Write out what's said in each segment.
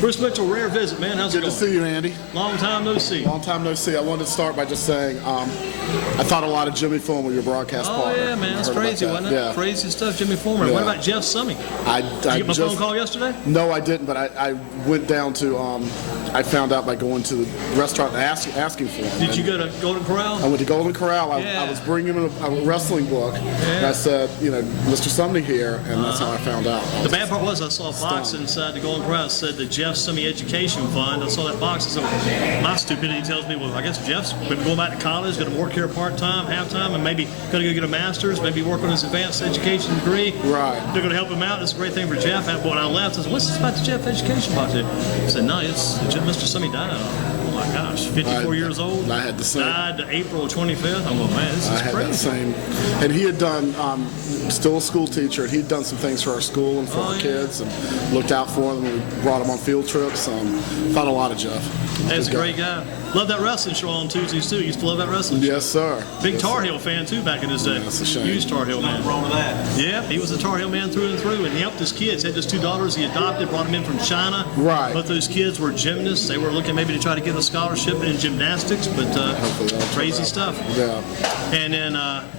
Bruce Mitchell, rare visit, man. How's it going? Good to see you, Andy. Long time no see. Long time no see. I wanted to start by just saying I thought a lot of Jimmy Fullmer, your broadcast partner. Oh, yeah, man. That's crazy, wasn't it? Yeah. Crazy stuff, Jimmy Fullmer. Yeah. What about Jeff Summey? Did you get my phone call yesterday? No, I didn't, but I went down to, I found out by going to the restaurant and asking for him. Did you go to Golden Corral? I went to Golden Corral. Yeah. I was bringing him a wrestling book, and I said, Mr. Sumney here, and that's how I found out. The bad part was I saw a box inside the Golden Corral that said the Jeff Summey Education Fund. I saw that box, and so my stupidity tells me, well, I guess Jeff's been going back to college, going to work here part-time, half-time, and maybe going to go get a master's, maybe work on his advanced education degree. Right. They're going to help him out. It's a great thing for Jeff. But when I left, I said, what's this about the Jeff Education box? I said, no, it's Mr. Summey died. Oh my gosh, 54 years old. I had the same. Died April 25th. I'm going, man, this is crazy. I had that same. And he had done, still a school teacher, and he'd done some things for our school and for our kids, and looked out for them. And we brought them on field trips. Thought a lot of Jeff. That's a great guy. Love that wrestling show on Tuesdays too. Used to love that wrestling show. Yes, sir. Big Tar Heel fan too back in his day. That's a shame. Huge Tar Heel man. Wrong with that? Yeah, he was a Tar Heel man through and through, and he helped his kids. He had his two daughters he adopted, brought them in from China. Right. Both those kids were gymnasts. They were looking maybe to try to get a scholarship in gymnastics, but crazy stuff. Yeah. And then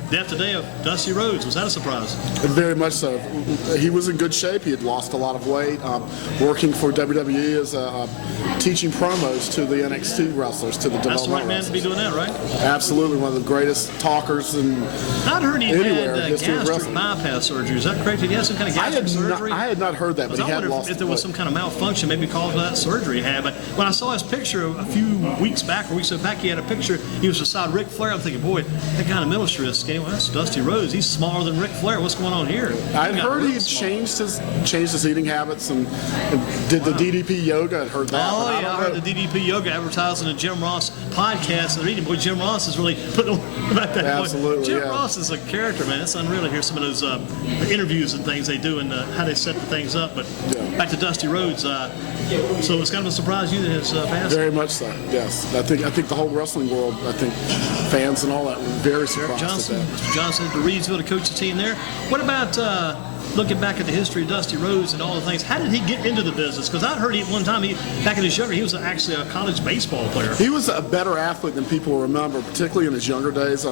death today of Dusty Rhodes. Was that a surprise? Very much so. He was in good shape. He had lost a lot of weight. Working for WWE as teaching promos to the NXT wrestlers, to the development That's the right man to be doing that, right? Absolutely, one of the greatest talkers in I'd heard he anywhere in had history of gastric wrestling. bypass surgery. Is that correct? Did he have some kind of gastric surgery? I had not heard that, but he I had wonder lost if there was weight. some kind of malfunction, maybe caused by that surgery he had. But when I saw his picture a few weeks back, he had a picture. He was beside Ric Flair. I'm thinking, boy, that guy in the middle street is skinny. Well, that's Dusty Rhodes. He's smaller than Ric Flair. What's going on here? I heard he had changed his eating habits and did the DDP yoga. I'd heard that. Oh, yeah, I heard the DDP yoga advertising the Jim Ross podcast. And reading, boy, Jim Ross is really putting on about that. Absolutely, Jim yeah. Ross is a character, man. It's unreal to hear some of those interviews and things they do and how they set the things up. But back to Dusty Rhodes. So it's kind of a surprise you that his passed. Very much so. Yes, I think the whole wrestling world, fans and all that were very surprised Johnson, at that. Mr. Johnson at Reedsville to coach the team there. What about looking back at the history of Dusty Rhodes and all the things? How did he get into the business? Because I heard one time back in his younger, he was actually a college baseball player. He was a better athlete than people remember, particularly in his younger days.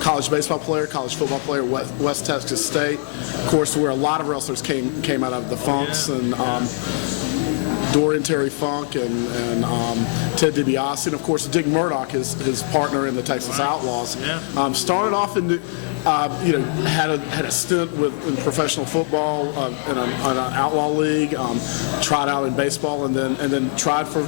College baseball player, college football player, West Texas State, of course, where a lot of wrestlers came out of the Funks and. Dorian Terry Funk and Ted DiBiase, and of course Dick Murdoch, his partner in the Texas Outlaws. Yeah. Started off in had a stint in professional football in an outlaw league. Tried out in baseball and then tried for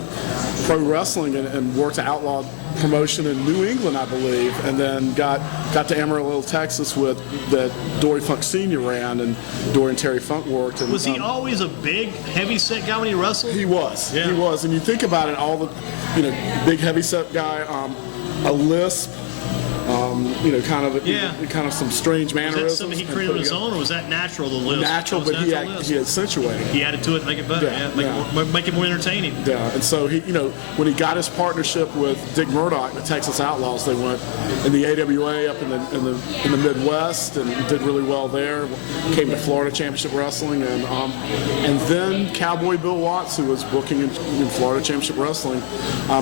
pro wrestling and worked an outlaw promotion in New England, I believe, and then got to Amarillo, Texas, with that Dory Funk Sr. ran, and Dory and Terry Funk worked. And, was he always a big, heavy-set guy when he wrestled? He was. Yeah. He was. And you think about it, all the, big heavy-set guy, a lisp. Kind of some strange mannerisms. Was that something he created on his own, or was that natural? The lisp? Natural, but he accentuated. He added to it to make it better. Make it more entertaining. Yeah, and so he, when he got his partnership with Dick Murdoch, the Texas Outlaws, they went in the AWA up in the Midwest and did really well there. Came to Florida Championship Wrestling, and then Cowboy Bill Watts, who was booking in Florida Championship Wrestling,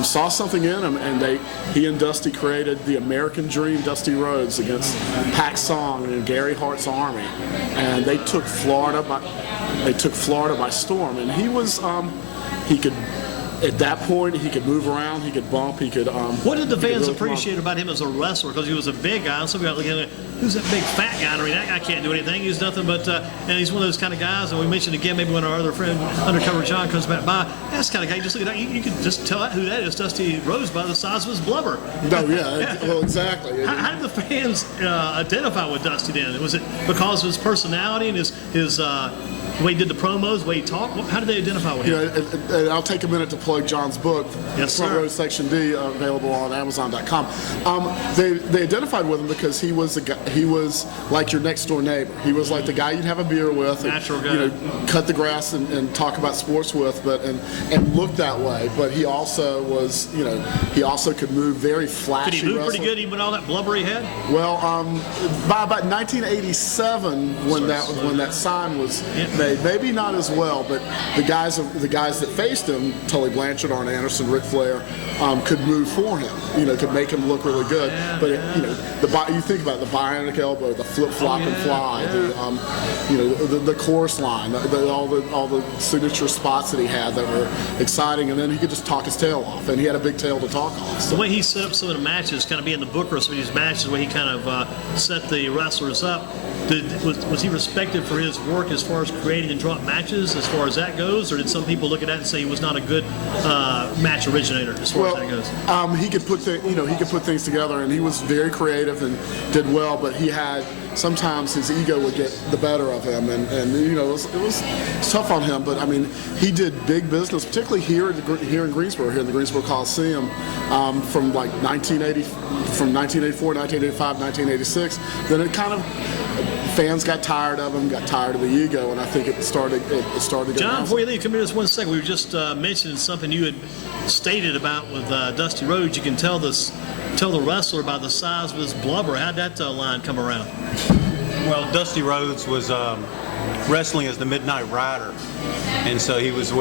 saw something in him, and he and Dusty created the American Dream Dusty Rhodes against Hack Song and Gary Hart's Army, and they took Florida by storm. And he was he could. At that point, he could move around, he could bump, he could. What did the fans appreciate about him as a wrestler? Because he was a big guy, and somebody got looking at him, who's that big fat guy? I mean, that guy can't do anything. He's nothing but, and he's one of those kind of guys. And we mentioned again, maybe when our other friend, Undercover John, comes back by, that's the kind of guy. You just look at that, you can just tell who that is, Dusty Rhodes, by the size of his blubber. No, yeah, well, exactly. How did the fans identify with Dusty then? Was it because of his personality and his the way he did the promos, the way he talked? How did they identify with him? And I'll take a minute to plug John's book, Yes, Front sir. Row Section D, available on Amazon.com. They identified with him because he was like your next door neighbor. He was like the guy you'd have a beer with, Natural and, guy. cut the grass and talk about sports with, and looked that way. But he also was, he also could move very flashy. Could he move wrestling. pretty good even with all that blubber he had? Well, by about 1987, when that sign was made, Okay, maybe not as well, but the guys that faced him, Tully Blanchard, Arn Anderson, Ric Flair, could move for him. Could make him look really good. But you think about the bionic elbow, the flip flop and fly, the chorus line, all the signature spots that he had that were exciting, and then he could just talk his tail off, and he had a big tail to talk off. So. The way he set up some of the matches, kind of being the booker of some of these matches, the way he kind of set the wrestlers up. Was he respected for his work as far as creating and drawing matches, as far as that goes, or did some people look at that and say he was not a good match originator as far as that goes? He could put things together, and he was very creative and did well. But he had sometimes his ego would get the better of him, and it was tough on him. But I mean, he did big business, particularly here in Greensboro, here in the Greensboro Coliseum, from like 1984, 1985, 1986. Then it kind of fans got tired of him, got tired of the ego, and I think it started. John, before you leave, come here just one second. We were just mentioning something you had stated about with Dusty Rhodes. You can tell the wrestler by the size of his blubber. How'd that line come around? Well, Dusty Rhodes was wrestling as the Midnight Rider, and so he was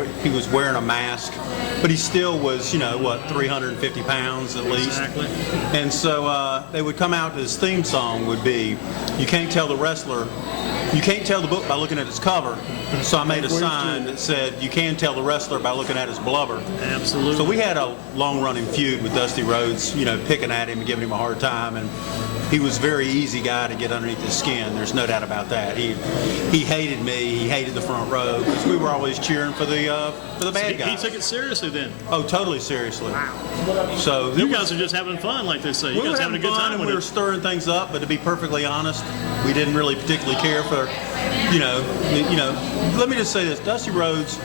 wearing a mask, but he still was 350 pounds at least. Exactly. And so they would come out. His theme song would be, "You can't tell the wrestler, you can't tell the book by looking at its cover." So I made a sign that said, "You can tell the wrestler by looking at his blubber." Absolutely. So we had a long-running feud with Dusty Rhodes, picking at him and giving him a hard time, and he was a very easy guy to get underneath his skin. There's no doubt about that. He hated me. He hated the front row because we were always cheering for the bad guys. He took it seriously then. Oh, totally seriously. Wow. So you guys are just having fun, like they say. You we guys were having a good fun time and with we were it. stirring things up. But to be perfectly honest, we didn't really particularly care for, Let me just say this: Dusty Rhodes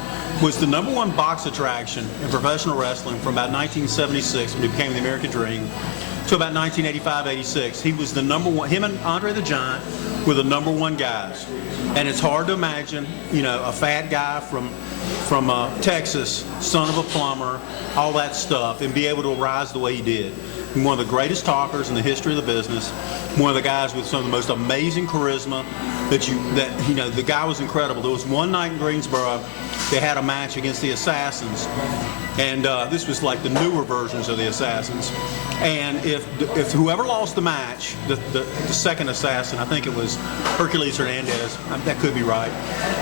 was the #1 box attraction in professional wrestling from about 1976 when he became the American Dream to about 1985-86. He was the #1. Him and Andre the Giant were the #1 guys. And it's hard to imagine, a fat guy from Texas, son of a plumber, all that stuff, and be able to rise the way he did. One of the greatest talkers in the history of the business. One of the guys with some of the most amazing charisma. The guy was incredible. There was one night in Greensboro, they had a match against the Assassins, and this was like the newer versions of the Assassins. And if whoever lost the match, the second assassin, I think it was Hercules Hernandez, that could be right.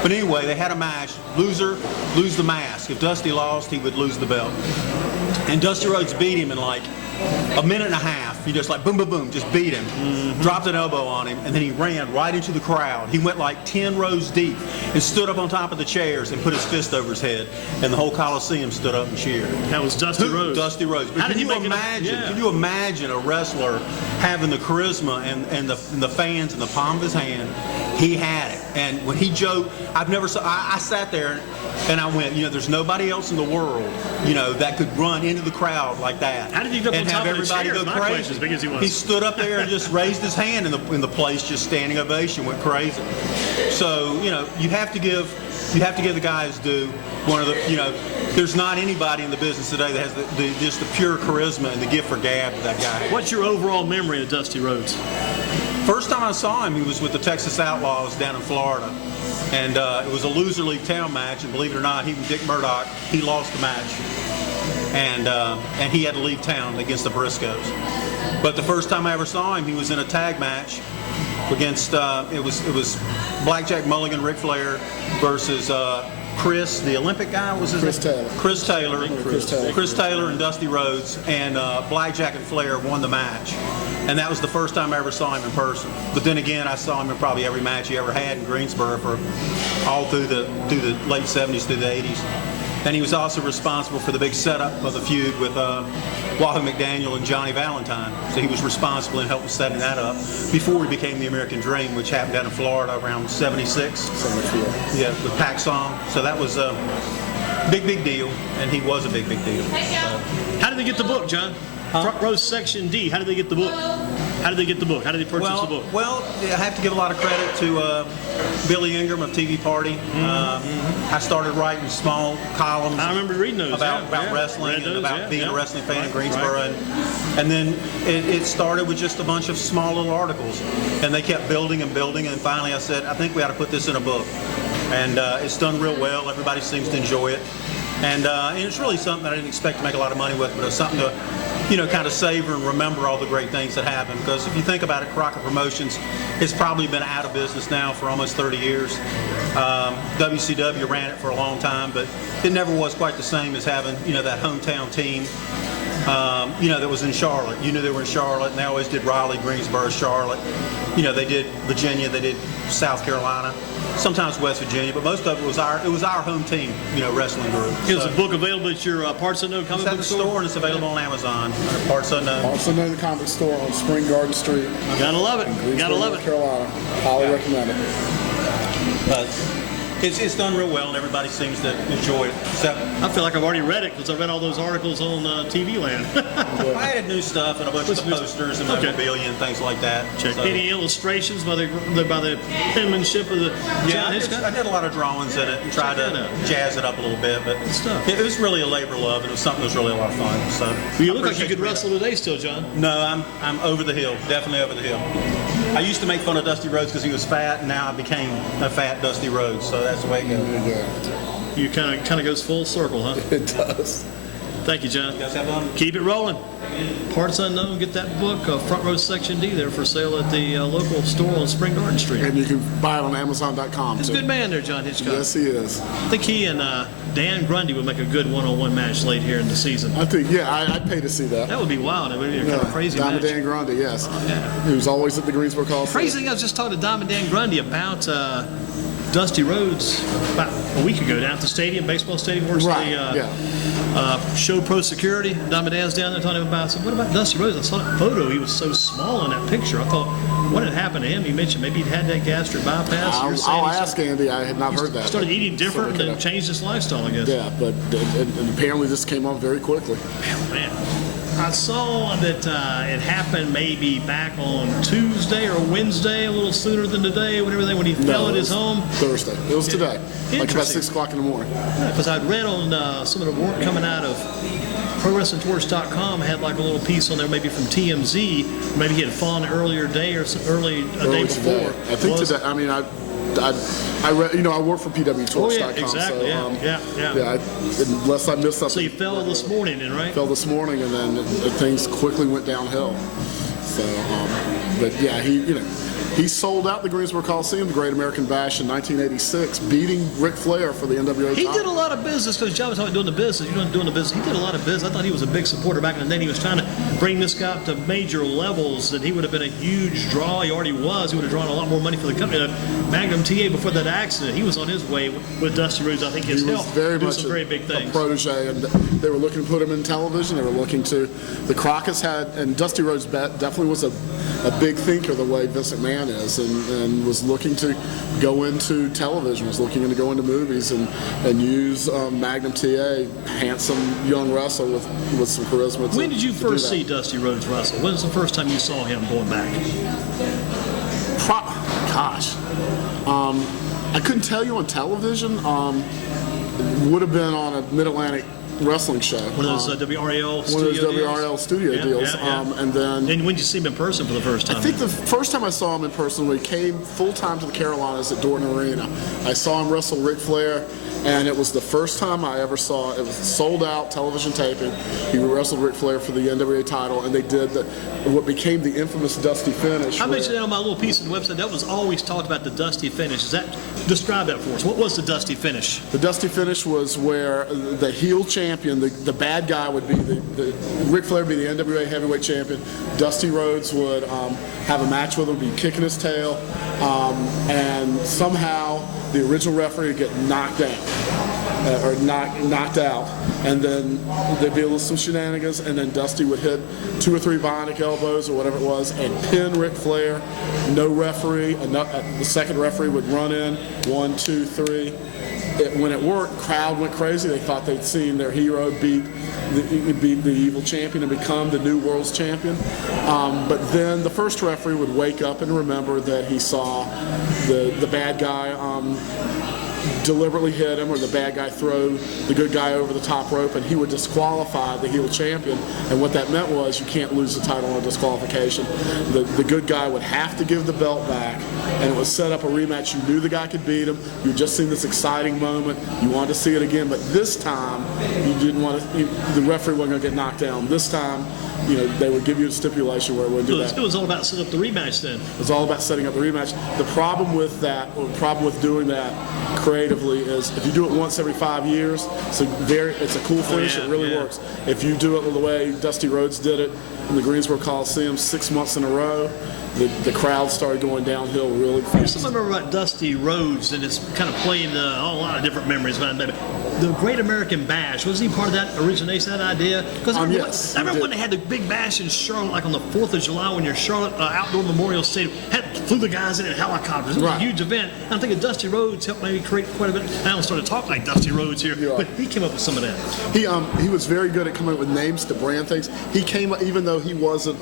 But anyway, they had a match. Loser, lose the mask. If Dusty lost, he would lose the belt. And Dusty Rhodes beat him in like a minute and a half. He just like boom, boom, boom, just beat him, dropped an elbow on him, and then he ran right into the crowd. He went like 10 rows deep and stood up on top of the chairs and put his fist over his head, and the whole Coliseum stood up and cheered. That was Dusty Rhodes. Dusty Rhodes. But can you imagine a wrestler having the charisma and the fans in the palm of his hand? He had it. And when he joked, I sat there and I went, there's nobody else in the world, that could run into the crowd like that. How did he go on top of the chairs? Go My crazy. question, as big as he was. He stood up there and just raised his hand, and the place just standing ovation went crazy. So you have to give the guys due. There's not anybody in the business today that has just the pure charisma and the gift for gab of that guy. What's your overall memory of Dusty Rhodes? First time I saw him, he was with the Texas Outlaws down in Florida. And it was a loser leave town match, and believe it or not, he and Dick Murdoch, he lost the match. And he had to leave town against the Briscoes. But the first time I ever saw him, he was in a tag match against, it was Blackjack Mulligan, Ric Flair versus Chris, the Olympic guy, was his name? Chris Taylor. Chris Taylor and Dusty Rhodes, and Blackjack and Flair won the match. And that was the first time I ever saw him in person. But then again, I saw him in probably every match he ever had in Greensboro for all through the late 70s through the 80s. And he was also responsible for the big setup of the feud with Wahoo McDaniel and Johnny Valentine. So he was responsible in helping setting that up before he became the American Dream, which happened down in Florida around 76. 74. Yeah, with Pac Song. So that was a big deal, and he was a big deal. How did they get the book, John? Front row section D. How did they get the book? How did they get the book? How did they purchase the book? Well, I have to give a lot of credit to Billy Ingram of TV Party. I started writing small columns. I remember reading those about wrestling and about being a wrestling fan in Greensboro. And then it started with just a bunch of small little articles. And they kept building and building. And finally I said, I think we ought to put this in a book. and it's done real well. Everybody seems to enjoy it, and it's really something that I didn't expect to make a lot of money with, but it's something to, kind of savor and remember all the great things that happened. Because if you think about it, Crockett Promotions has probably been out of business now for almost 30 years. WCW ran it for a long time, but it never was quite the same as having, that hometown team, that was in Charlotte. You knew they were in Charlotte, and they always did Raleigh, Greensboro, Charlotte. They did Virginia, they did South Carolina, sometimes West Virginia, but most of it was our home team, wrestling group. Is the book available at your Parts Unknown comic It's at book the store, and it's available on Amazon. Parts Unknown. Parts Unknown, the comic store on Spring Garden Street. Gotta love it. Gotta love North it. Carolina. Highly recommend it. But it's done real well, and everybody seems to enjoy it. Except I feel like I've already read it because I read all those articles on TV Land. I added new stuff and a bunch of the posters and memorabilia and things like that. Check. So, Any illustrations by the penmanship of the yeah, John I Hitchcock? did a lot of drawings in it and tried Check that to out. jazz it up a little bit, but stuff. it was really a labor of love, and it was something that was really a lot of fun. So You I look like you appreciate could reading wrestle today still, John. it. No, I'm over the hill, definitely over the hill. I used to make fun of Dusty Rhodes because he was fat, and now I became a fat Dusty Rhodes, so that's the way it goes. You kind of goes full circle, huh? It does. Thank you, John. You guys have fun? Keep it rolling. Parts Unknown, get that book, Front Row Section D, there for sale at the local store on Spring Garden Street. And you can buy it on Amazon.com. He's a too. good man there, John Hitchcock. Yes, he is. I think he and Dan Grundy would make a good one-on-one match late here in the season. I think, I'd pay to see that. That would be wild. It would be a kind of crazy Diamond match. Dan Grundy, yes. Yeah. He was always at the Greensboro Coliseum. Crazy thing, I was just talking to Diamond Dan Grundy about Dusty Rhodes about a week ago down at the stadium, baseball stadium, where Right, show pro security. Diamond Dan's down there talking about. I said, what about Dusty Rhodes? I saw that photo. He was so small in that picture. I thought, what had happened to him? He mentioned maybe he'd had that gastric bypass. I'll ask Andy. I had not heard that. Started eating different So, and changed his lifestyle, I guess. Yeah, but and apparently this came on very quickly. Man, I saw that it happened maybe back on Tuesday or Wednesday, a little sooner than today, when he fell at his home. Thursday. It was today, like about Interesting. 6 o'clock in the morning. Because I'd read on some of the work coming out of ProWrestlingTorch.com had like a little piece on there, maybe from TMZ. Maybe he had fallen an earlier day or some Early day before. today. I think today. I mean, I read. I work for PWTorch.com. Oh yeah, exactly. So, yeah. Unless I missed something. So you fell this morning, then, right? Fell this morning, and then things quickly went downhill. So, but yeah, he sold out the Greensboro Coliseum, the Great American Bash in 1986, beating Ric Flair for the NWA He title. did a lot of business because John was talking doing the business. You're not doing the business. He did a lot of business. I thought he was a big supporter back in the day. He was trying to bring this guy up to major levels, and he would have been a huge draw. He already was. He would have drawn a lot more money for the company. Magnum TA before that accident, he was on his way with Dusty Rhodes. I think his He was help very do much some very big a things. protege, and they were looking to put him in television. They were looking to, the Crockett's had, and Dusty Rhodes definitely was a big thinker the way Vince McMahon is, and was looking to go into television, was looking to go into movies and use Magnum TA, handsome young wrestler with some charisma. When did you to do first that. see Dusty Rhodes wrestle? When was the first time you saw him going back? Gosh. I couldn't tell you on television. Would have been on a Mid-Atlantic wrestling show. One of those WRAL one of studio those WRL deals? studio Yeah, deals. yeah, yeah. And then And when did you see him in person for the first time? I think the first time I saw him in person, when he came full-time to the Carolinas at Durham Arena, I saw him wrestle Ric Flair, and it was the first time I ever saw, it was sold-out television taping. He wrestled Ric Flair for the NWA title, and they did what became the infamous Dusty finish. I where- mentioned that on my little piece on the website. That was always talked about, the Dusty finish. Describe that for us? What was the Dusty finish? The Dusty finish was where the heel champion, the bad guy would be the Ric Flair would be the NWA heavyweight champion. Dusty Rhodes would have a match with him, be kicking his tail, and somehow the original referee would get knocked down. Or knocked out, and then there'd be some shenanigans, and then Dusty would hit 2 or 3 bionic elbows or whatever it was, and pin Ric Flair. No referee. The second referee would run in. 1, 2, 3. When it worked, crowd went crazy. They thought they'd seen their hero beat the evil champion and become the new world's champion. But then the first referee would wake up and remember that he saw the bad guy deliberately hit him, or the bad guy throw the good guy over the top rope, and he would disqualify the heel champion. And what that meant was you can't lose the title on disqualification. The good guy would have to give the belt back, and it was set up a rematch. You knew the guy could beat him. You had just seen this exciting moment. You wanted to see it again, but this time you didn't want to. The referee wasn't going to get knocked down. This time, they would give you a stipulation where it wouldn't do that. It was all about setting up the rematch then. It was all about setting up the rematch. The problem with that, or the problem with doing that creatively, is if you do it once every 5 years, it's a cool finish. It really works. If you do it the way Dusty Rhodes did it in the Greensboro Coliseum 6 months in a row, the crowd started going downhill really fast. Here's something I remember about Dusty Rhodes, and it's kind of playing a lot of different memories. The Great American Bash, was he part of that origination, that idea? Because I remember when they had the big bash in Charlotte, like on the 4th of July, when your Charlotte Outdoor Memorial Stadium flew the guys in helicopters. It was a huge event. And I'm thinking Dusty Rhodes helped maybe create quite a bit. I don't start to talk like Dusty Rhodes here, but he came up with some of that. He was very good at coming up with names to brand things. He came up, even though he wasn't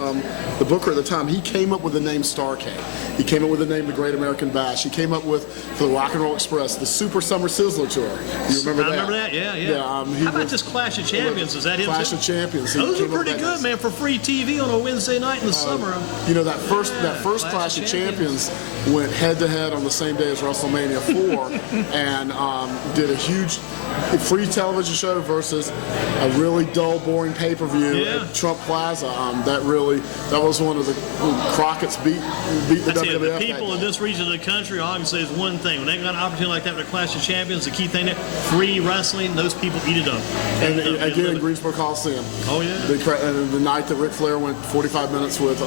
the booker at the time, he came up with the name Starrcade. He came up with the name the Great American Bash. He came up with, for the Rock and Roll Express, the Super Summer Sizzler Tour. You remember that? I remember that, yeah. How about this Clash of Champions? Is that him? Clash of Champions. Those are pretty good, man, for free TV on a Wednesday night in the summer. That first Clash of Champions went head-to-head on the same day as WrestleMania 4 and did a huge free television show versus a really dull, boring pay-per-view at Trump Plaza. That was one of the Crockett's beat the WWF. The people in this region of the country, all I can say is one thing: when they got an opportunity like that with a Clash of Champions, the key thing there, free wrestling, those people eat it up. And again, Greensboro Coliseum. Oh yeah. The night that Ric Flair went 45 minutes with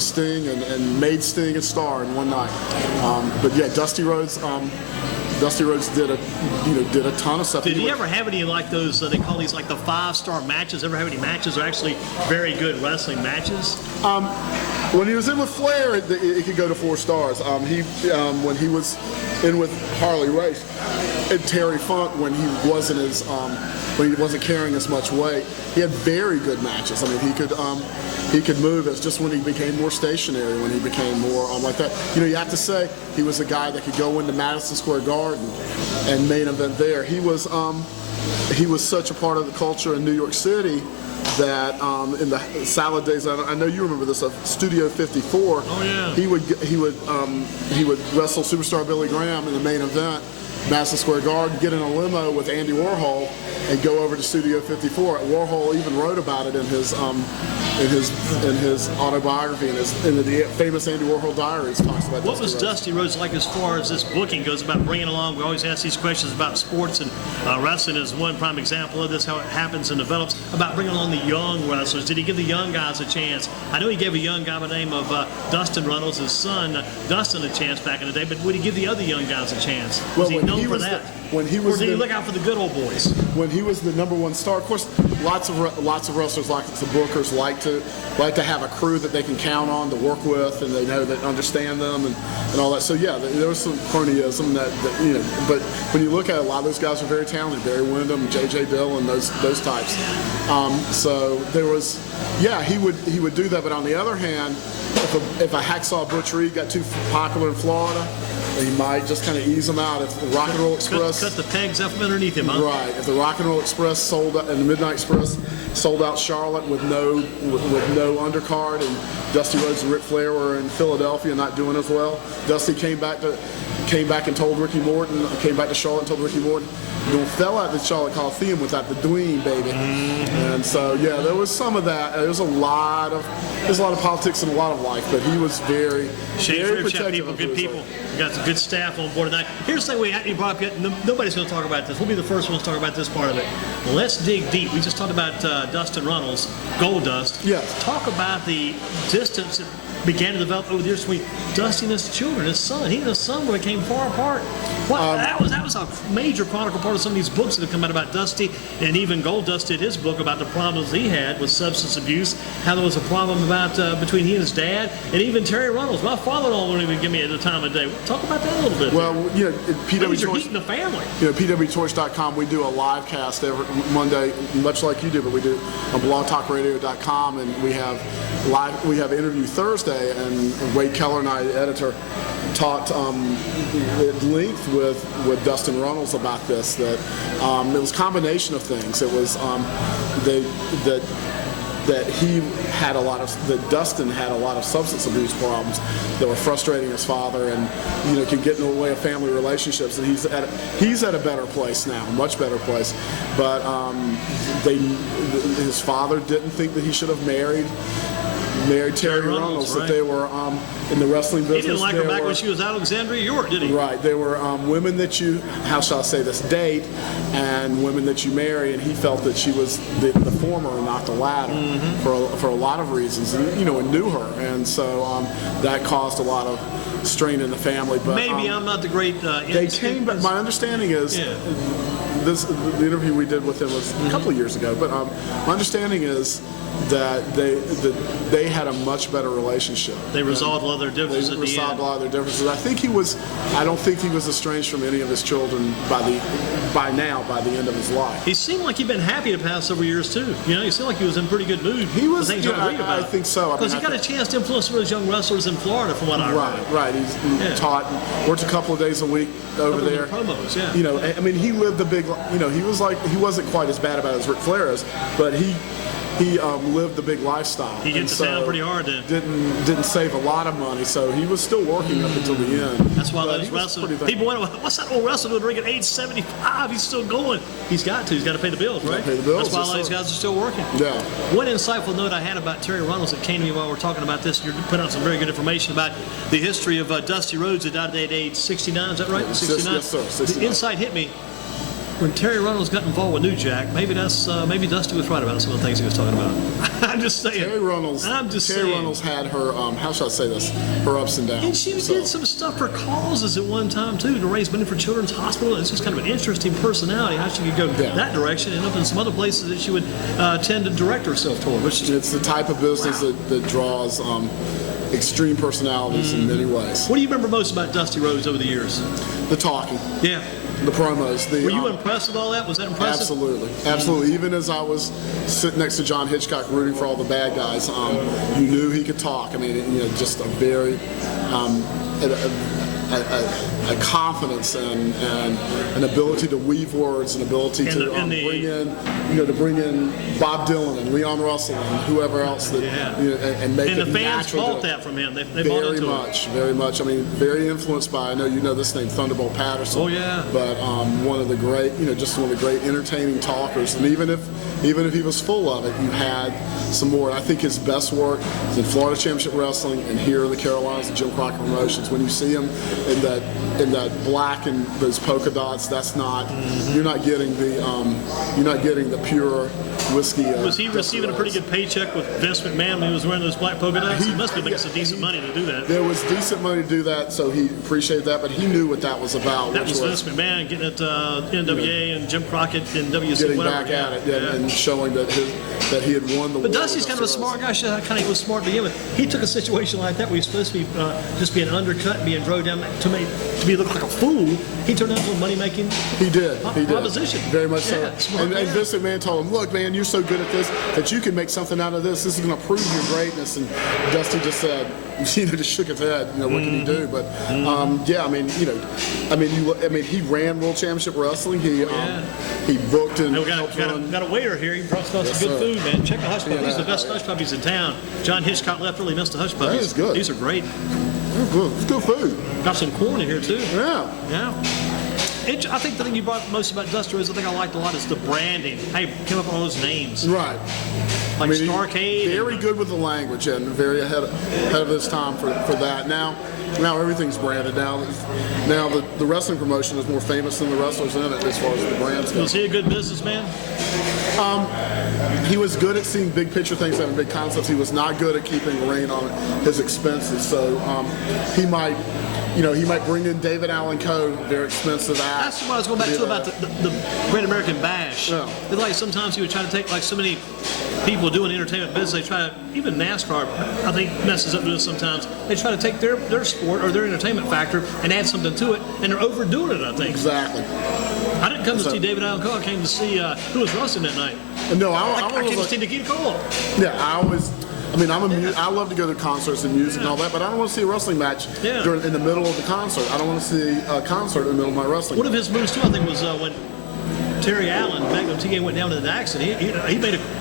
Sting and made Sting a star in one night. But yeah, Dusty Rhodes did a ton of stuff. Did he ever have any like those? They call these like the 5-star matches. Ever have any matches that are actually very good wrestling matches? When he was in with Flair, it could go to 4 stars. When he was in with Harley Race And Terry Funk, when he wasn't carrying as much weight, he had very good matches. I mean, he could move. It's just when he became more stationary, when he became more like that. You have to say he was a guy that could go into Madison Square Garden and main event there. He was such a part of the culture in New York City that in the salad days, I know you remember this, Studio 54. Oh yeah. He would wrestle Superstar Billy Graham in the main event, Madison Square Garden, get in a limo with Andy Warhol, and go over to Studio 54. Warhol even wrote about it in his autobiography, in the famous Andy Warhol diaries. Talks about what was Dusty Rhodes like as far as this booking goes about bringing along? We always ask these questions about sports, and wrestling is one prime example of this. How it happens and develops about bringing along the young wrestlers. Did he give the young guys a chance? I know he gave a young guy by the name of Dustin Runnels, his son Dustin, a chance back in the day. But would he give the other young guys a chance? Was he known for that? Or did he look out for the good old boys? When he was the #1 star, of course, lots of wrestlers, like the bookers, like to have a crew that they can count on to work with, and they know that understand them and all that. So yeah, there was some cronyism that but when you look at it, a lot of those guys are very talented. Barry Windham, J.J. Bill, and those types. So there was, he would do that. But on the other hand, if a Hacksaw Butch Reed got too popular in Florida, he might just kind of ease them out. If the Rock and Roll Express cut the pegs up from underneath him, huh? Right. If the Rock and Roll Express sold out, and the Midnight Express sold out Charlotte with no undercard, and Dusty Rhodes and Ric Flair were in Philadelphia not doing as well, Dusty came back and told Ricky Morton, came back to Charlotte and told Ricky Morton, "You fell out the Charlotte Coliseum without the Dween, baby." And so there was some of that. There's a lot of politics and a lot of life, but he was very protective people, of good people. We got some good staff on board tonight. Here's the thing you brought up. Nobody's going to talk about this. We'll be the first ones to talk about this part of it. Let's dig deep. We just talked about Dustin Runnels, Goldust. Yes. Talk about the distance that began to develop over the years between Dusty and his children, his son. He and his son became far apart. That was a major chronicle part of some of these books that have come out about Dusty, and even Goldust did his book about the problems he had with substance abuse, how there was a problem about between he and his dad, and even Terry Runnels. My father-in-law wouldn't even give me the time of day. Talk about that a little bit. Well, PW Torch, heating the family. PWTorch.com, we do a live cast every Monday, much like you do, but we do on blogtalkradio.com, and we have interview Thursday. Thursday, and Wade Keller and I, the editor, talked at length with Dustin Runnels about this. That it was a combination of things. It was that he had that Dustin had a lot of substance abuse problems that were frustrating his father, and could get in the way of family relationships. And he's at a better place now, a much better place. But his father didn't think that he should have married Terry Runnels, right. That they were in the wrestling business. He didn't like her back when she was Alexandria York, did he? Right. They were women that you, how shall I say this, date, and women that you marry, and he felt that she was the former and not the latter for a lot of reasons, and knew her, and so that caused a lot of strain in the family. But maybe I'm not the great. They came, but my understanding is. Yeah. The interview we did with him was a couple of years ago, but my understanding is that they had a much better relationship. They resolved a lot of their differences. They resolved a lot of their differences. I don't think he was estranged from any of his children by the end of his life. He seemed like he'd been happy the past several years too. He seemed like he was in pretty good mood. He was. The things I read about. I think so. Because he got a chance to influence some of those young wrestlers in Florida, from what I read. Right. He taught, worked a couple of days a week over there. Promos, yeah. He lived the big. He wasn't quite as bad about it as Ric Flair is, but he lived the big lifestyle. He hit the town pretty hard then. Didn't save a lot of money, so he was still working up until the end. That's why those wrestlers. People went, what's that old wrestler doing ring at age 75? He's still going. He's got to pay the bills, right? Pay the bills, That's why a lot of these guys are still working. Yeah. One insightful note I had about Terry Runnels that came to me while we're talking about this, you're putting out some very good information about the history of Dusty Rhodes, who died at age 69. Is that right? 69. Yes, sir. 69. The insight hit me. When Terry Runnels got involved with New Jack, maybe Dusty was right about some of the things he was talking about. I'm just saying. Terry Runnels had her, how shall I say this, her ups and downs. And she did some stuff for causes at one time, too, to raise money for Children's Hospital. It's just kind of an interesting personality, how she could go that direction and up in some other places that she would tend to direct herself toward. It's the type of business that draws extreme personalities in many ways. What do you remember most about Dusty Rhodes over the years? The talking. Yeah. The promos. Were you impressed with all that? Was that impressive? Absolutely. Even as I was sitting next to John Hitchcock rooting for all the bad guys, you knew he could talk. I mean, just a very a confidence and an ability to weave words, an ability to bring in Bob Dylan and Leon Russell and whoever else that and make it natural. And the fans bought that from him. They bought into it. Very much. I mean, very influenced by. I know you know this name, Thunderbolt Patterson. Oh yeah. But one of the great, just one of the great entertaining talkers. And even if he was full of it, you had some more. I think his best work is in Florida Championship Wrestling and here in the Carolinas, the Jim Crockett Promotions. When you see him in that black and those polka dots, that's not you're not getting the pure whiskey. Was he receiving a pretty good paycheck with Vince McMahon when he was wearing those black polka dots? He must be making some decent money to do that. There was decent money to do that, so he appreciated that, but he knew what that was about. That was Vince McMahon getting at NWA and Jim Crockett and WC. Getting back at it, and showing that he had won the war. But Dusty's kind of a smart guy. He was smart to begin with. He took a situation like that where he's supposed to be just being undercut, being drove down to be look like a fool. He turned into a money-making proposition. Very much so. And Vince Vince McMahon told him, look, man, you're so good at this that you can make something out of this. This is going to prove your greatness. And Dusty just said, just shook his head. What can he do? But he ran World Championship Wrestling. He booked and got a waiter here. He brought us some good food, man. Check the hush puppies. These are the best hush puppies in town. John Hitchcock left early, missed the hush puppies. That is good. These are great. Good. It's good food. Got some corn in here too. Yeah. I think the thing you brought most about Dusty Rhodes, I think I liked a lot, is the branding. How he came up with all those names. Right. Like Starcade. Very good with the language and very ahead of his time for that. Now everything's branded. Now the wrestling promotion is more famous than the wrestlers in it as far as the brands go. Was he a good businessman? He was good at seeing big picture things, having big concepts. He was not good at keeping a rein on his expenses. So he might bring in David Allen Coe, very expensive act. That's what I was going back to about the Great American Bash. Yeah. It's like sometimes he would try to take, like so many people doing entertainment business, they try to, even NASCAR, I think, messes up doing this sometimes. They try to take their sport or their entertainment factor and add something to it, and they're overdoing it, I think. Exactly. I didn't come to see David Allen Coe. I came to see who was wrestling that night. No, I came to see Nikita Cole. Yeah, I I mean, I love to go to concerts and music and all that, but I don't want to see a wrestling match in the middle of the concert. I don't want to see a concert in the middle of my wrestling. One of his moves too, I think, was when Terry Allen, Magnum TA, went down to the accident. He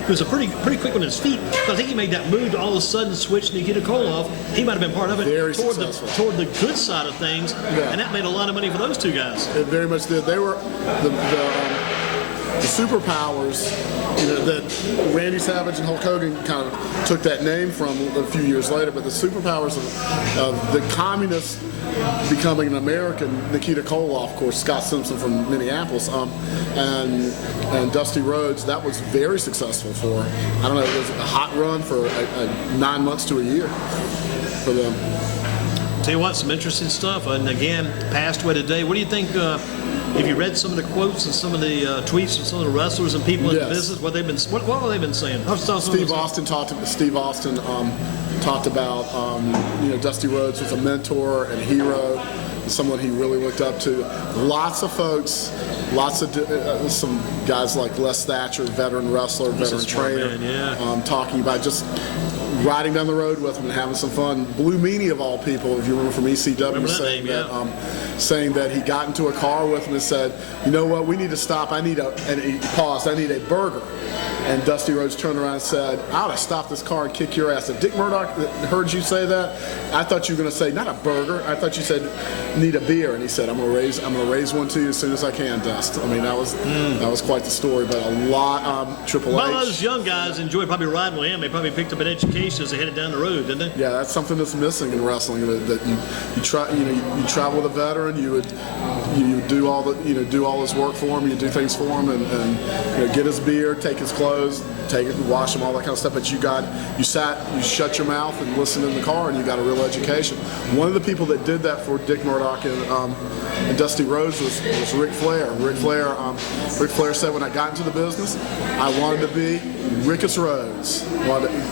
was a pretty quick on his feet. I think he made that move to all of a sudden switch Nikita Koloff. He might have been part of it. Very toward successful. Toward the good side of things, and that made a lot of money for those two guys. It very much did. They were the superpowers, that Randy Savage and Hulk Hogan kind of took that name from a few years later, but the superpowers of the communists becoming an American, Nikita Koloff, of course, Scott Simpson from Minneapolis, and Dusty Rhodes, that was very successful for, I don't know, it was a hot run for 9 months to a year for them. Tell you what, some interesting stuff. And again, passed away today. What do you think? Have you read some of the quotes and some of the tweets from some of the wrestlers and people in the business? What have they been saying? Steve Austin talked about Dusty Rhodes was a mentor and a hero, someone he really looked up to. Lots of folks, some guys like Les Thatcher, veteran wrestler, veteran trainer, talking about just riding down the road with him and having some fun. Blue Meanie, of all people, if you remember from ECW, saying that he got into a car with him and said, "You know what? We need to stop. And he paused. I need a burger." And Dusty Rhodes turned around and said, "I ought to stop this car and kick your ass." If Dick Murdoch heard you say that, I thought you were going to say not a burger. I thought you said need a beer. And he said, "I'm going to raise one to you as soon as I can, Dust." I mean, that was quite the story. But a lot, Triple H. Well, those young guys enjoyed probably riding with him. They probably picked up an education as they headed down the road, didn't they? Yeah, that's something that's missing in wrestling. That you travel with a veteran. You do all his work for him. You do things for him, and get his beer, take his clothes, wash them, all that kind of stuff. But you shut your mouth and listened in the car, and you got a real education. One of the people that did that for Dick Murdoch and Dusty Rhodes was Ric Flair. Ric Flair said, "When I got into the business, I wanted to be Rickus Rhodes."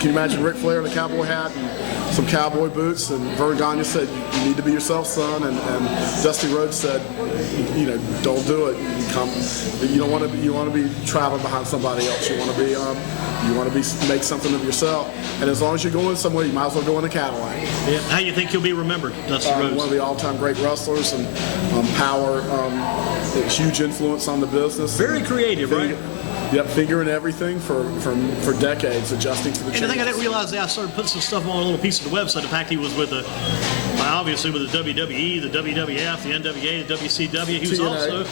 Can you imagine Ric Flair in a cowboy hat and some cowboy boots? And Vern Gagne said, "You need to be yourself, son." And Dusty Rhodes said, "Don't do it. You don't want to be. You want to be traveling behind somebody else. You want to make something of yourself. And as long as you're going somewhere, you might as well go in a Cadillac." Yeah. How do you think he'll be remembered, Dusty Rhodes? One of the all-time great wrestlers and power, huge influence on the business. Very creative, right? Yep, figuring everything for decades, adjusting to the changes. And the thing I didn't realize, I started putting some stuff on a little piece of the website. The fact he was with obviously with the WWE, the WWF, the NWA, the WCW. He was TNA. also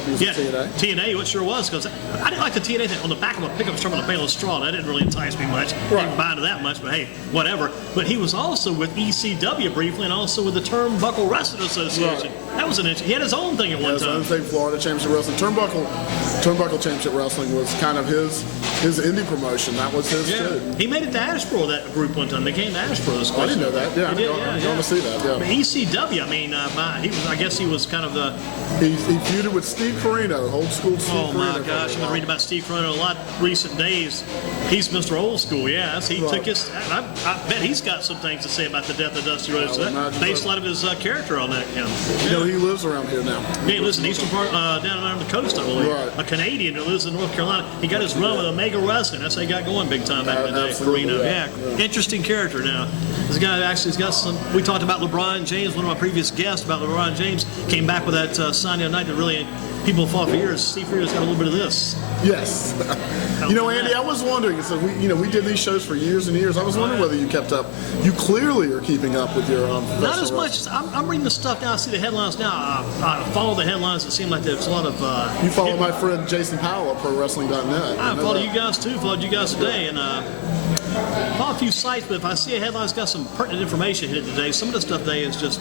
TNA. What sure was, because I didn't like the TNA thing on the back of a pickup truck on a bale of straw. That didn't really entice me much. Right. Didn't buy into that much, but hey, whatever. But he was also with ECW briefly, and also with the Turnbuckle Wrestling Association. Right. That was an interesting. He had his own thing at one his time. own thing, Florida Championship Wrestling. Turnbuckle Championship Wrestling was kind of his indie promotion. That was his too. He made it to Asheboro, that group one time. They came to Asheboro. I didn't know that. Yeah, I'm going to see that. Yeah. But ECW, I mean, I guess he was kind of the... He feuded with Steve Corino, old school Steve Corino. Oh my gosh, I've been reading about Steve Corino a lot recent days. He's Mr. Old School, yes. He took his... I bet he's got some things to say about the death of Dusty Rhodes. Based a lot of his character on that. He lives around here now. Yeah, he lives in the eastern part, down on the coast, I believe. Right. A Canadian that lives in North Carolina. He got his run with Omega Wrestling. That's how he got going big time back in the day. Corino. Yeah. Interesting character now. This guy actually has got some... We talked about LeBron James, one of my previous guests about LeBron James, came back with that sign the other night that really people fought for years. Steve Freedo's got a little bit of this. Yes. Andy, I was wondering. So we did these shows for years and years. I was wondering whether you kept up. You clearly are keeping up with your not as much. I'm reading the stuff now. I see the headlines now. I follow the headlines. It seems like there's a lot of. You follow my friend Jason Powell at ProWrestling.net. I follow you guys too. Followed you guys today, and follow a few sites. But if I see a headline that's got some pertinent information hit today, some of the stuff today is just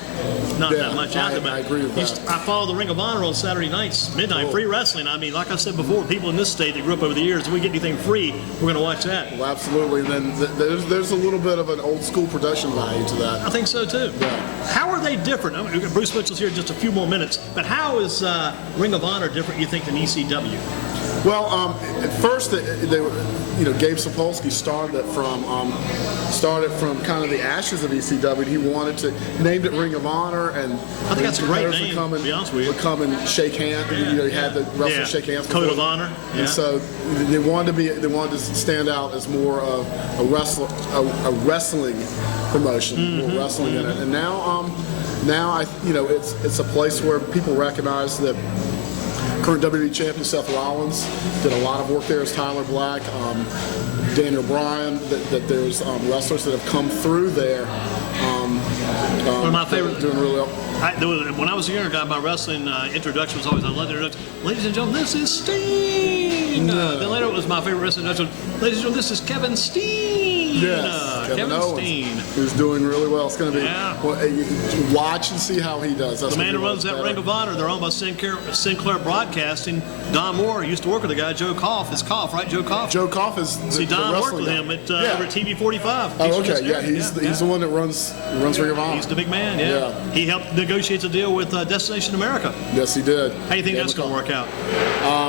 not that much out there. But I agree with that. I follow the Ring of Honor on Saturday nights, midnight, free wrestling. I mean, like I said before, people in this state that grew up over the years, if we get anything free, we're going to watch that. Well, absolutely. And then there's a little bit of an old school production value to that. I think so too. Yeah. How are they different? I mean, Bruce Mitchell's here in just a few more minutes, but how is Ring of Honor different, you think, than ECW? Well, at first, they were, Gabe Sapolsky started from kind of the ashes of ECW. He wanted to named it Ring of Honor, and I think that's a great name. To be honest with you, would come and shake hands. He had the wrestlers shake hands. Code of honor. And so they wanted to stand out as more of a wrestling promotion, more wrestling in it. And now it's a place where people recognize that current WWE champion Seth Rollins did a lot of work there as Tyler Black, Daniel Bryan, that there's wrestlers that have come through there. One of my favorite. Doing really well. When I was a younger guy, my wrestling introduction was always, I love the introduction. Ladies and gentlemen, this is Sting. Then later it was my favorite wrestling introduction. Ladies and gentlemen, this is Kevin Steen. Yes, Kevin Owens, Steen. who's doing really well. It's going to be watch and see how he does. That's the man who runs that Ring of Honor, they're owned by Sinclair Broadcasting. Don Moore used to work with the guy, Joe Koff. It's Koff, right? Joe Koff? Joe Koff is See, Don worked with guy. him over at TV 45. Oh, okay. Yeah, he's the one that runs Ring of Honor. He's the big man, yeah. He helped negotiate the deal with Destination America. Yes, he did. How do you think that's going to work out?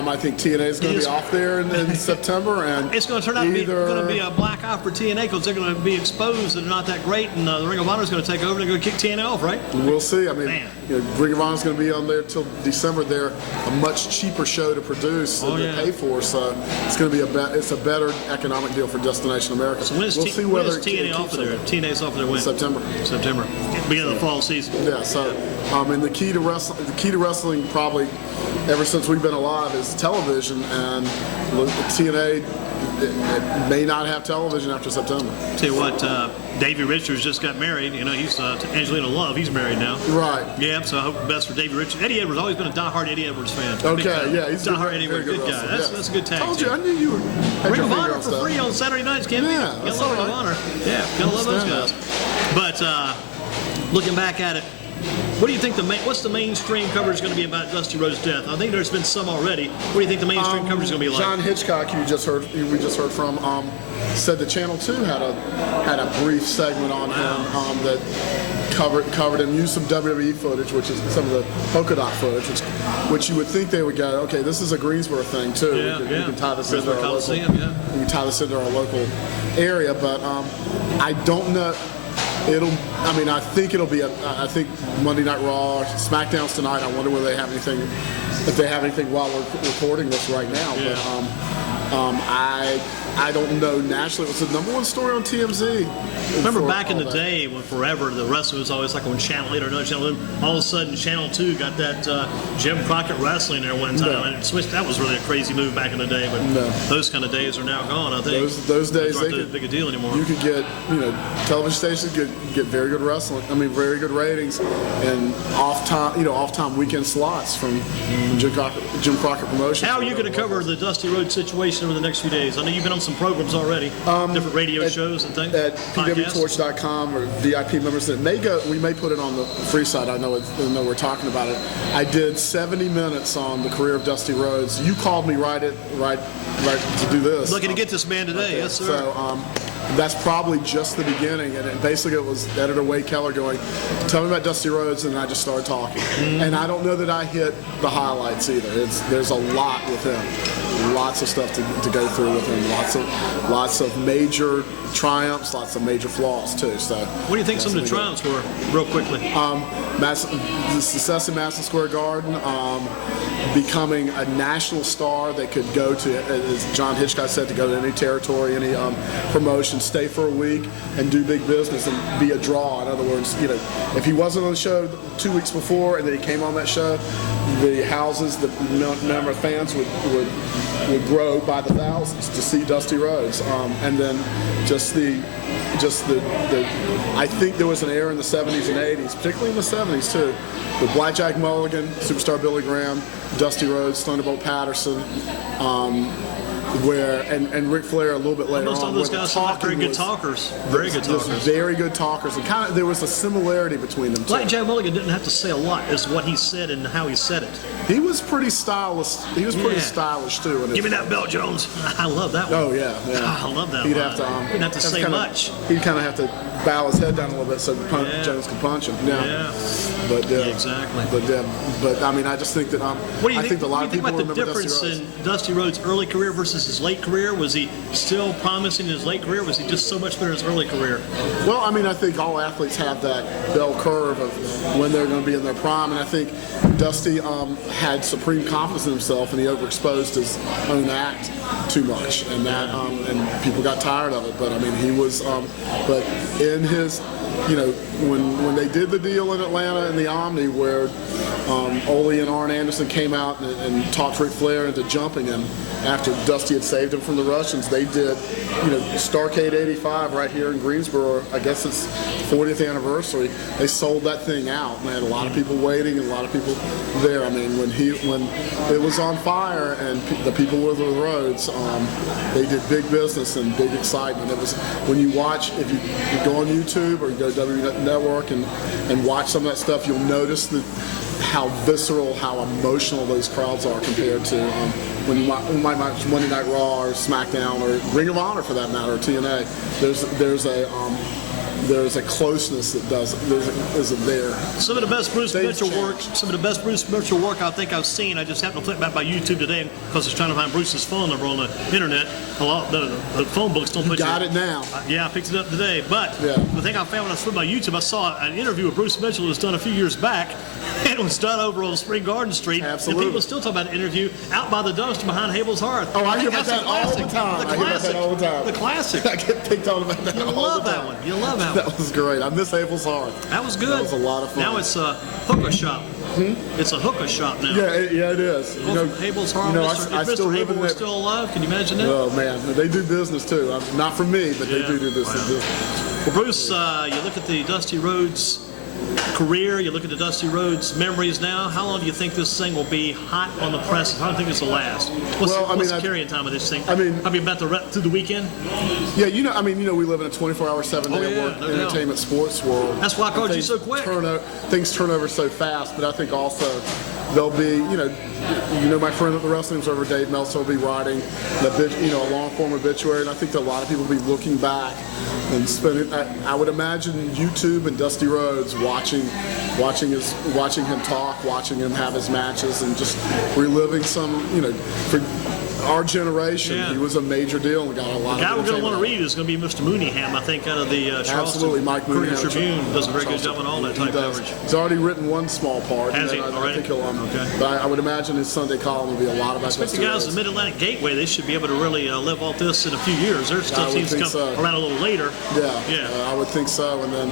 I think TNA is going to be off there in September, and it's going to turn out to be a black eye for TNA because they're going to be exposed that they're not that great, and the Ring of Honor is going to take over and they're going to kick TNA off, right? We'll see. I mean, Ring of Honor is going to be on there till December. They're a much cheaper show to produce and to pay for, so it's going to be a better economic deal for Destination America. So when is TNA off of there? TNA's off of there when? September. Beginning of the fall season. Yeah. So, and the key to wrestling probably ever since we've been alive is television, and TNA it may not have television after September. Tell you what, Davey Richards just got married. He's to Angelina Love. He's married now. Right. Yeah, so I hope the best for Davey Richards. Eddie Edwards always been a diehard Eddie Edwards fan. Okay, yeah, he's a diehard Eddie Edwards, good guy. That's a good tag. Told you, I knew you were. Ring of Honor for free on Saturday nights, can't be? Yeah, Gotta love Ring of Honor. Yeah, gotta love those guys. But looking back at it, what do you think what's the mainstream coverage going to be about Dusty Rhodes' death? I think there's been some already. What do you think the mainstream coverage is going to be like? John Hitchcock, we just heard from, said that Channel 2 had a brief segment on him that covered him, used some WWE footage, which is some of the polka dot footage, which you would think they would go, okay, this is a Greensboro thing too. We can tie this into our local. We can tie this into our local area, but I don't know. I think it'll be I think Monday Night Raw, SmackDown's tonight. I wonder whether they have anything, if they have anything while we're recording this right now. Yeah. But I don't know nationally. It was the number one story on TMZ. Remember back in the day when forever the wrestling was always like on Channel 8 or another channel. All of a sudden Channel 2 got that Jim Crockett wrestling there one time. And it switched. That was really a crazy move back in the day. But those kind of days are now gone. I think those days aren't that big a deal anymore. You could get television stations get very good wrestling. I mean very good ratings and off time weekend slots from Jim Crockett Promotions. How are you going to cover the Dusty Rhodes situation over the next few days? I know you've been on some programs already, different radio shows and things. At pwtorch.com or VIP members, we may put it on the free side. I know we're talking about it. I did 70 minutes on the career of Dusty Rhodes. You called me right to do this. Lucky to get this man today, yes sir. So that's probably just the beginning, and basically it was editor Wade Keller going, "Tell me about Dusty Rhodes," and I just started talking. And I don't know that I hit the highlights either. There's a lot with him, lots of stuff to go through with him, lots of major triumphs, lots of major flaws too. So what do you think some of the triumphs were, real quickly? The success in Madison Square Garden, becoming a national star that could go to, as John Hitchcock said, to go to any territory, any promotion, stay for a week and do big business and be a draw. In other words, if he wasn't on the show 2 weeks before and then he came on that show, the houses, the number of fans would grow by the thousands to see Dusty Rhodes, and then I think there was an era in the 70s and 80s, particularly in the 70s too, with Blackjack Mulligan, Superstar Billy Graham, Dusty Rhodes, Thunderbolt Patterson, and Ric Flair a little bit later Most on. of those guys are very good talkers. Very good talkers. Very good talkers. And there was a similarity between them, too. Blackjack Mulligan didn't have to say a lot. It's what he said and how he said it. He was pretty stylish. He was pretty stylish, too. Give me that belt, Jones. I love that one. Oh, yeah. I love that He'd one. have to, he didn't have to say much. He'd kind of have to bow his head down a little bit so Jones could punch him. Yeah. But Exactly. But I mean, I just think that What do you I think a lot of people about the remember difference Dusty Rhodes. in Dusty Rhodes' early career versus his late career? Was he still promising in his late career? Was he just so much better in his early career? Well, I mean, I think all athletes have that bell curve of when they're going to be in their prime, and I think Dusty had supreme confidence in himself, and he overexposed his own act too much, and that and people got tired of it. But I mean, he was, but in his, you know, when they did the deal in Atlanta in the Omni where Ole and Arn Anderson came out and talked Ric Flair into jumping him after Dusty had saved him from the Russians, they did, you know, Starrcade 85 right here in Greensboro. I guess it's 40th anniversary. They sold that thing out, and they had a lot of people waiting and a lot of people there. I mean, when it was on fire and the people were with Rhodes, they did big business and big excitement. It was when you watch, if you go on YouTube or you go to W Network and watch some of that stuff, you'll notice that how visceral, how emotional those crowds are compared to when you might watch Monday Night Raw or SmackDown or Ring of Honor for that matter, or TNA. There's a closeness that isn't there. Some of the best Bruce Mitchell work I think I've seen. I just happened to flip back by YouTube today because I was trying to find Bruce's phone number on the internet. A lot the phone books don't put Got it now. Yeah, I picked it up today. But the thing I found when I flipped by YouTube, I saw an interview with Bruce Mitchell that was done a few years back. It was done over on Spring Garden Street. Absolutely. And people still talk about the interview out by the dumpster behind Havel's Hearth. Oh, I hear about that all the time. The classic. The classic. I get picked on about that You all love the that time. one. You love that one. That was great. I miss Havel's Hearth. That was good. That was a lot of fun. Now it's a hookah shop. It's a hookah shop now. Yeah, it is. You know, Havel's Hearth. you know, If I still Mr. live in Havel was that. still alive, can you imagine that? Oh man, they do business too. Not for me, but they do business. Well, Bruce, you look at the Dusty Rhodes career, you look at the Dusty Rhodes memories now. How long do you think this thing will be hot on the press? How do you think this will last? What's the carrying time of this thing? Probably about through the weekend? Yeah, you know, we live in a 24-hour, 7-day work entertainment sports world. That's why I called you so quick. Things turn over so fast, but I think also there'll be, my friend at the Wrestling Observer, Dave Meltzer, will be writing a long-form obituary, and I think that a lot of people will be looking back and spending. I would imagine YouTube and Dusty Rhodes watching him talk, watching him have his matches, and just reliving some, for our generation, he was a major deal and got a lot of. The guy we're going to want to read is going to be Mr. Mooneyham, I think, out of the Absolutely, Mike Courier Mooneyham. Tribune does a very good job on all that type coverage. He's already written one small part. Has he? I think he'll. But I would imagine his Sunday column will be a lot about. The guys at Mid-Atlantic Gateway, they should be able to really live off this in a few years. Their stuff seems to come around a little later. Yeah. I would think so. And then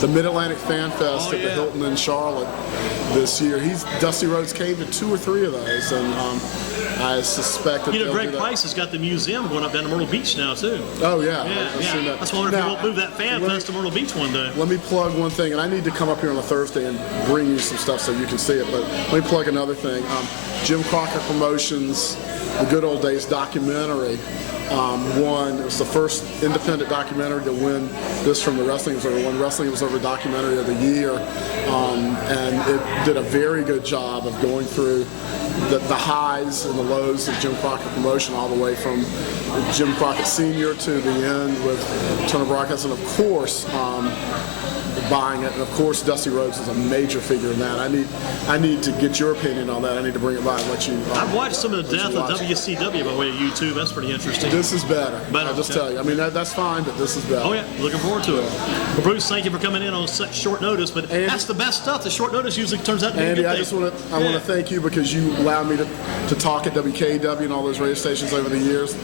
the Mid-Atlantic Fan Fest at the Hilton in Charlotte this year. Dusty Rhodes came to 2 or 3 of those, and I suspect that Greg Price has got the museum going up down to Myrtle Beach now too. Oh yeah. Yeah. That's why if you won't move that fan fest to Myrtle Beach one day. Let me plug one thing, and I need to come up here on a Thursday and bring you some stuff so you can see it. But let me plug another thing. Jim Crockett Promotions, The Good Old Days documentary. It was the first independent documentary to win this from the Wrestling Observer. Won Wrestling Observer Documentary of the Year, and it did a very good job of going through the highs and the lows of Jim Crockett Promotion, all the way from Jim Crockett Sr. to the end with Turner Broadcast, and of course buying it, and of course Dusty Rhodes is a major figure in that. I need to get your opinion on that. I need to bring it by and let you. I've watched some of the death of WCW by way of YouTube. That's pretty interesting. This is better. I'll just tell you. I mean, that's fine, but this is better. Oh yeah, looking forward to it. Well, Bruce, thank you for coming in on such short notice. But Andy, that's the best stuff. The short notice usually turns out to be a good thing. I want to thank you because you allowed me to talk at WKW and all those radio stations over the years.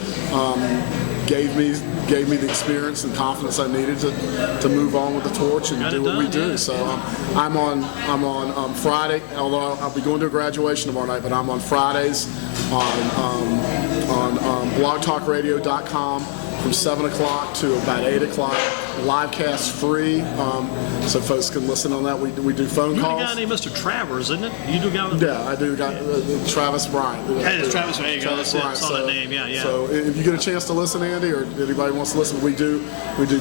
Gave me the experience and confidence I needed to move on with the torch and do what we do. So I'm on Friday, although I'll be going to a graduation tomorrow night, but I'm on Fridays on blogtalkradio.com from 7 o'clock to about 8 o'clock. Live cast free, so folks can listen on that. We do phone calls. You're a guy named Mr. Travers, isn't it? You do a guy with... Yeah, I do. Travis Bryant. Hey, it's Travis. There you go. That's it. I saw that name. Yeah. So if you get a chance to listen, Andy, or anybody wants to listen, we do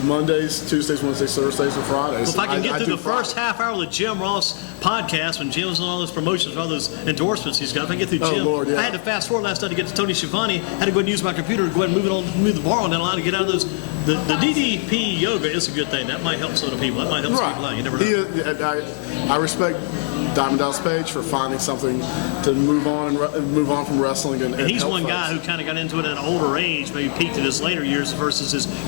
Mondays, Tuesdays, Wednesdays, Thursdays, and Fridays. Well, if I can get through the first half hour of the Jim Ross podcast, when Jim's on all those promotions, all those endorsements he's got, if I can get through Jim, Lord, yeah. I had to fast forward last night to get to Tony Schiavone. I had to go ahead and use my computer to go ahead and move the bar on that line to get out of those. The DDP yoga it's a good thing. That might help some of the people. That might help some people out. You never know. I respect Diamond Dallas Page for finding something to move on from wrestling. And he's help one guy folks. who kind of got into it at an older age, maybe peaked in his later years versus his